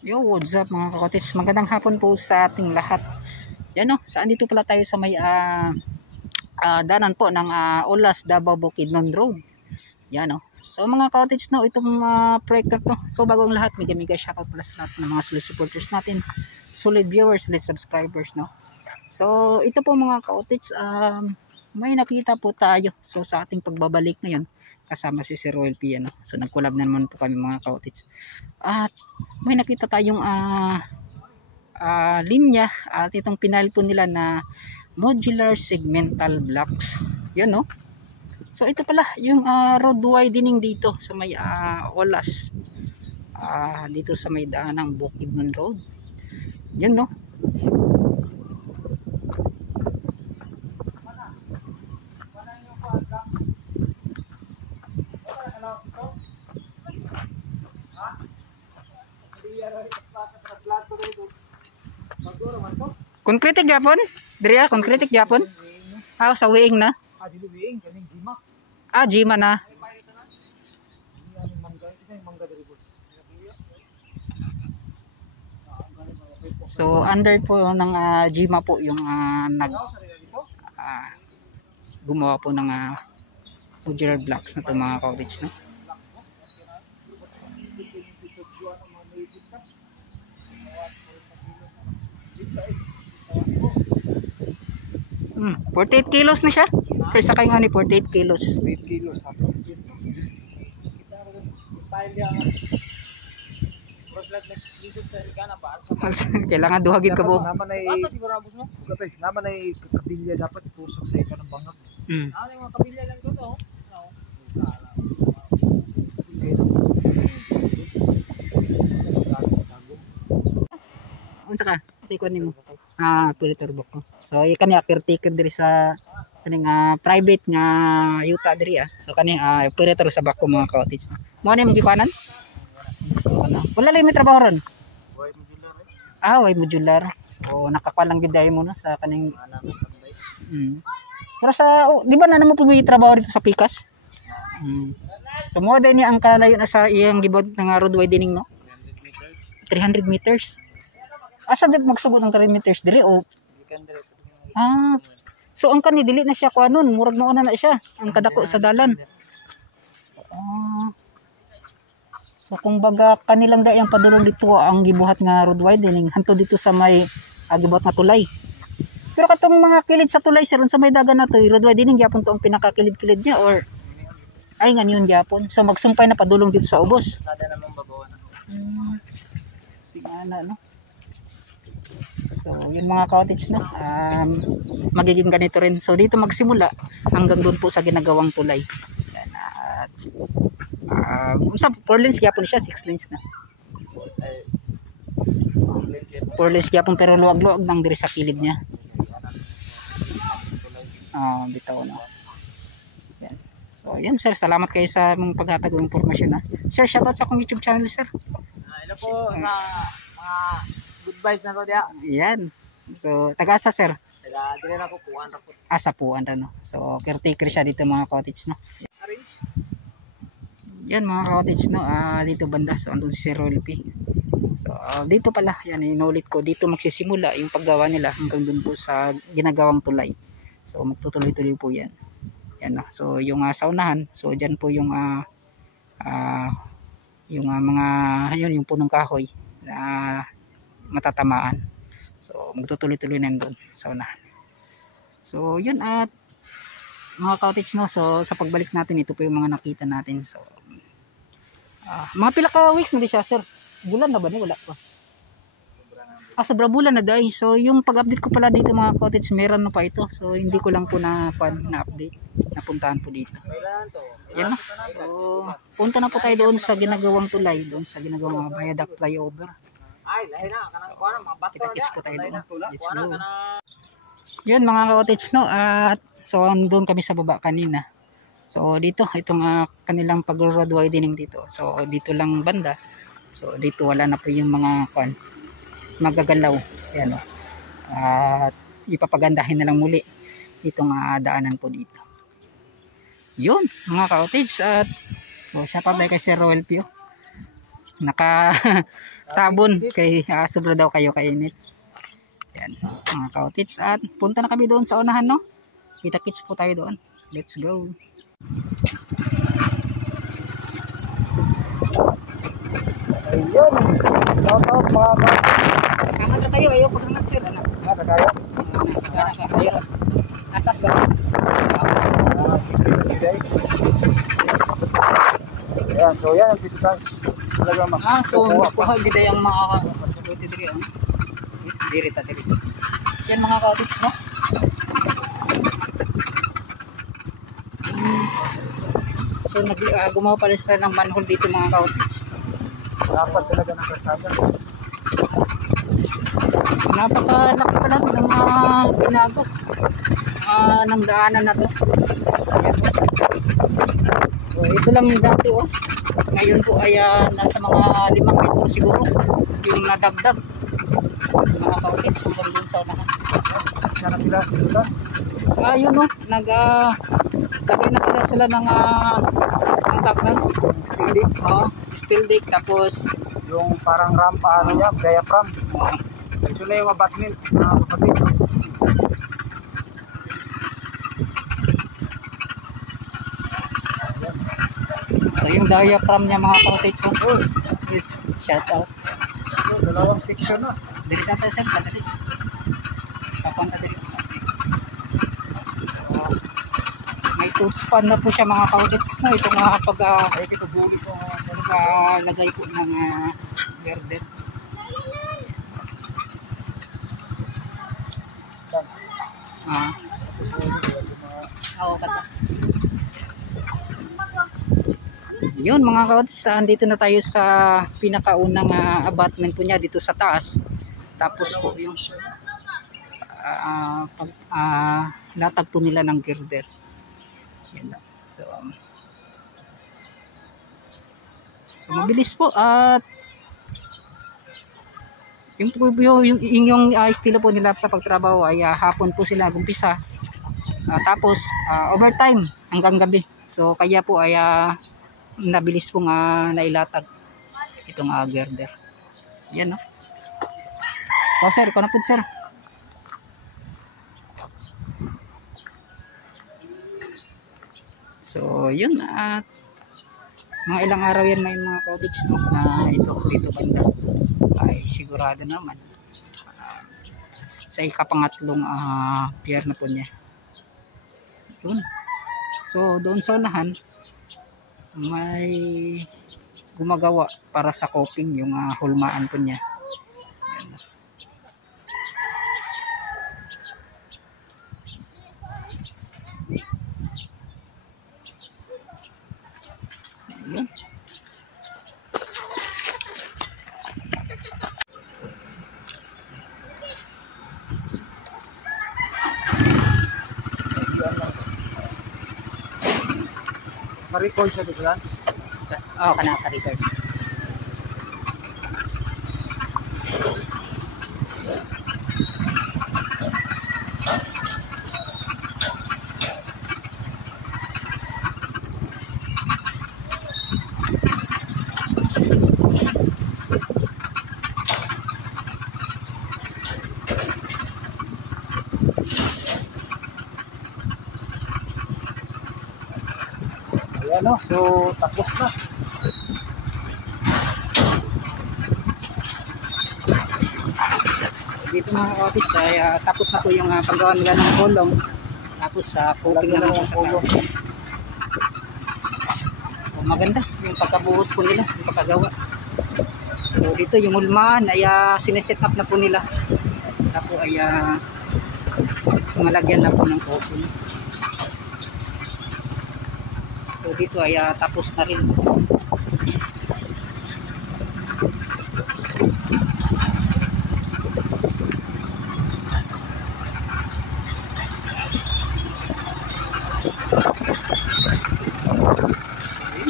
Yo, what's up mga kakotis? Magandang hapon po sa ating lahat. Yan o, saan dito pala tayo sa may danan po ng Olas, Davao, Bukidnon Road. Yan o. So mga kakotis, no, itong proyekto to. So bago ang lahat, mega shoutout pala sa lahat ng mga solid supporters natin, solid viewers, solid subscribers, no. So ito po mga kakotis, may nakita po tayo. So sa ating pagbabalik ngayon, kasama si Sir Royal P. Ano? So nag-collab na naman po kami mga kaotits. At may nakita tayong linya at itong pinal po nila na modular segmental blocks. Yan no. So ito pala yung road widening dito sa may Olas. Dito sa may daan ng Bukidnon Road. Yan no. Konkretik yapon? Diriya konkretik yapon? Sa wiing na? Dili wiing kaning Jima. Jima na. So under po ng Jima po yung gumawa po ng modular blocks na to mga kaobits, no? 48 kilos na siya. Sa isa kayo nga ni 48 kilos. 8 kilos. Kailangan duhagin ka po. Naman ay kabilya dapat itusok sa ika ng bangag. Ano yung mga kabilya lang doon, oh? Unsa ka? Sa ikon nimo. Operator book ko. So kani caretaker diri sa kaning private nga yuta diri So kani operator sa bako mga cottage. Mo ni magikuanan? Wala lang may trabaho ron. Way modular. Way modular. So nakakuha lang gid mo no sa kaning Pero sa di ba na mo pumi trabaho dito sa Pikas? So mo ni ang kalayo na sa iyang gibot nga road widening no? 300 meters. Asa di magsugot ng 3 meters dili o? So ang kani dili na siya kuanon, murag mauna na siya ang kadako sa dalan. So kung baga kanilang dayang padulong dito ang gibuhat nga road widening hanto dito sa may gibuhat nga tulay. Pero katong mga kilid sa tulay sir sa may dagan na to, road widening gyapon to ang pinakakilid-kilid niya or ay nga niyon gyapon. So magsumpay na padulong dito sa ubos. Sada namang babaw na. No? So, yun mga cottage no. Magiging ganito rin. So, dito magsimula hanggang doon po sa ginagawang tulay. Yan, at 4 lanes gyapon siya, 6 lanes na. 4 lanes gyapon pero luwag-luwag nang diri sa kilid niya. Bitaw na. Yan. So, yan sir, salamat kayo sa mong paghatag ng impormasyon. Sir, shoutout sa akong YouTube channel sir. Hello po sa mga good vibes na to diya. Yan. So, taga-asa sir? Taga-dire na po puan ra po. Sa puan ra no. So, caretaker siya dito mga cottage no. Yan mga cottage no. Dito banda so andun si Royal P. So, dito pala yan inulit ko dito magsisimula yung paggawa nila hanggang dun po sa ginagawang tulay. So, magtutuloy-tuloy po yan. Yan no. So, yung saunahan, so diyan po yung mga yung punong kahoy na matatamaan. So magtutuloy-tuloy na doon sa unahan. So yun at mga cottage no. So sa pagbalik natin ito po yung mga nakita natin. So mga pila ka weeks na di siya sir. Bulan na ba ni wala pa? Sobra bulan na dahil. So yung pag-update ko pala dito mga cottage meron na pa ito. So hindi ko lang po na-update. Napuntahan po dito. Yan na. So punta na po tayo doon sa ginagawang tulay. Doon sa ginagawang viaduct flyover. Ay, lahi na kanang kuan mga bato. Kita-kits po tayo doon. Let's go. Yun mga cottage no. At so doon kami sa baba kanina. So dito itong kanilang pag-road widening dito. So dito lang banda. So dito wala na po yung mga kuan magagalaw. Ayan o. At ipapagandahin na lang muli itong daanan po dito. Yun mga cottage. At shout out kay Sir Royal P. tabon kay sobra daw kayo kainit. Yan mga kaotits, at punta na kami doon sa unahan, no? Kita-kits po tayo doon. Let's go. Ayun. Shout out mga ka. Kamat na tayo, ayaw pagkamat sir. Ano? Mga kaya. Ayun. Astas ba? Ayan, so yan ang pitutas. Talaga So nakuha gida yung mga pagkakuti diri. Diri ta diri. Yan mga kaotits, no? So gumawa pala sila ng manhole dito mga kaotits. dapat talaga ng kasada. Napakalaki pala ng binago ng daanan na to. Ayan. So, ito lang yung dati, oh. Ngayon po ay nasa mga 5 metro siguro yung nadagdag mga kautits hanggang dun sa unahan. Sana sila sila. So ayun, oh, lagay na pala sila ng tagnan, Steel dig. steel dig, tapos Yung parang rampa ano niya, diaphragm. So ito na yung abutment na kapatid. so yung diaphragm niya mga kautits, oh, is shout out. So, dalawang section na. Dari sa atas, sir, kadali. Papunta dari. So, may two span na po siya mga kautits, no? Ito nga pag Ay, ito buli ko. lagay po ng girder. Oo, kata. Yun mga kautits, andito na tayo sa pinakaunang abutment po niya dito sa taas. Tapos po yung natagpo nila ng girder. Yan lang. So mabilis po at yung estilo po nila sa pagtrabaho ay hapon po sila nagumpisa. Tapos overtime hanggang gabi. So kaya po ay nabilis po nga nailatag itong girder. Yan, no? So sir, ikaw na po sir. So yun, at mga ilang araw yan ngayon mga kautits, no, na ito dito banda ay sigurado naman sa ikapangatlong pier na po niya. Yun. So doon sa unahan may gumagawa para sa coping yung hulmaan po niya. Yan. Ma-record siya dito lang. Oo, kanaka record. Ayan, no? So tapos na. Dito mga kautits ay tapos na po yung paggawa nila ng kulong. Tapos coping naman po sa taas. So, maganda yung pagkabuhos po nila, yung pagkagawa. So dito yung hulmaan ay sineset up na po nila. Tapos ay malagyan na po ng coping. So dito ay tapos na rin.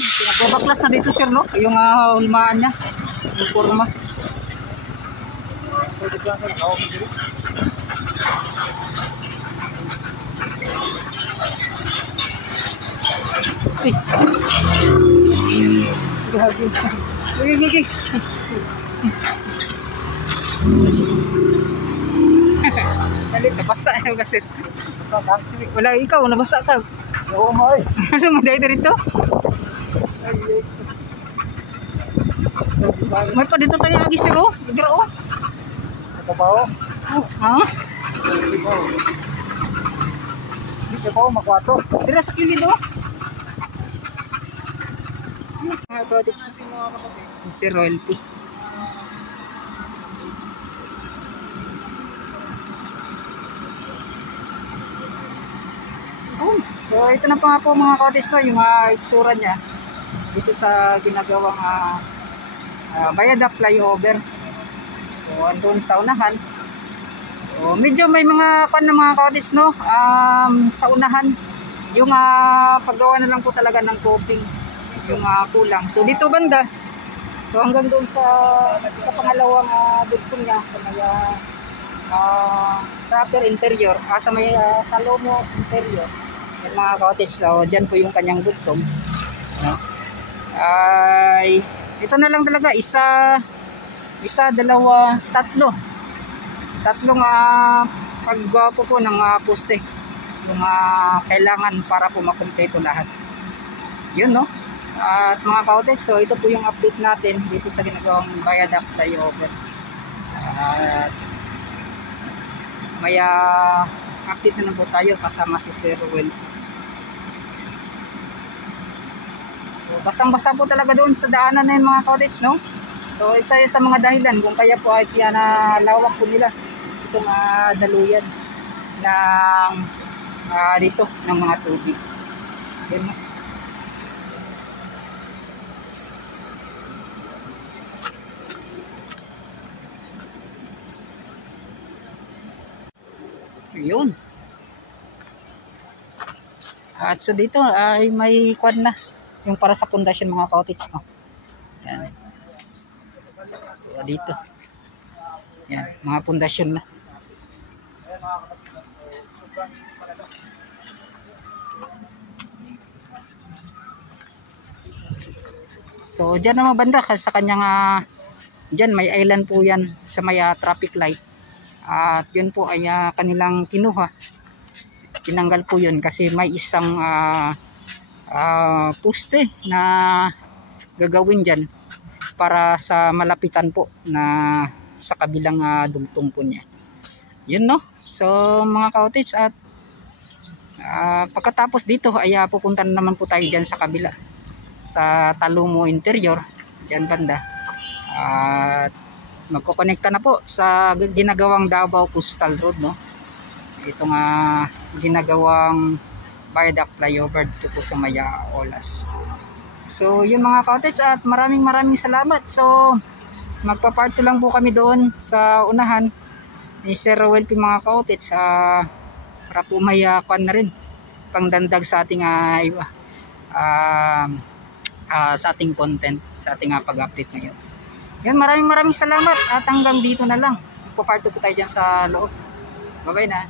Pinababaklas na dito sir, no? Yung hulmaan niya, yung forma. So dito lang sa tao mo dito. Ay. Grabe. Okay. Dalit, nabasa yung kaset. Basta ka? Wala, ikaw, nabasa ka. Oo nga eh. Ano, maday dito? May pa dito tayo agi sir, oh. Dito, oh. Ito ba o? Ha? Ito ba o, makwato? Dira sa kilid, oh. Mga cottage na si Royalty. Oh, so ito na pa nga po mga cottage to, yung itsura niya dito sa ginagawang Viaduct flyover. So andun sa unahan. So medyo may mga pan na mga cottage, no, sa unahan yung paggawa na lang po talaga ng coping yung kulang. So dito banda, so hanggang doon sa pangalawang dugtong niya sa may proper interior, sa may Talomo interior yung mga cottage. So dyan po yung kanyang dugtong, no? Ay ito na lang talaga, isa, dalawa, tatlong paggawa po ng poste yung kailangan para po makumpleto lahat yun, no? At mga cottage, so ito po yung update natin dito sa ginagawang Viaduct flyover. May update na po tayo kasama si Sir Will. So, basang-basa po talaga doon sa daanan na yung mga cottage, no? So isa sa mga dahilan kung kaya po ay lawak po nila itong daluyan ng dito ng mga tubig. Yun, no? Ayun. At so dito ay may kwan na yung para sa pundasyon mga cottage, no? Yan. So, dito. Yan, mga pundasyon na. So dyan naman banda sa kanyang dyan may island po yan sa may traffic light. At yun po ay kanilang kinuha. Tinanggal po yun kasi may isang poste na gagawin dyan para sa malapitan po na sa kabilang dugtong po niya. Yun, no? So mga cottage, at pagkatapos dito ay pupunta naman po tayo dyan sa kabila sa Talomo interior dyan banda. At magkokonekta na po sa ginagawang Davao Coastal Road, no? Itong ginagawang Viaduct flyover dito po sa Maya Olas. So yun mga cottage, at maraming salamat. So magpa-part 2 lang po kami doon sa unahan ni Sir Rowell P mga cottage, para po may kwan na rin pangdandag sa ating sa ating content, sa ating pag-update ngayon. Yan, maraming salamat, at hanggang dito na lang. Magpa-part 2 po tayo dyan sa loob. Bye bye na.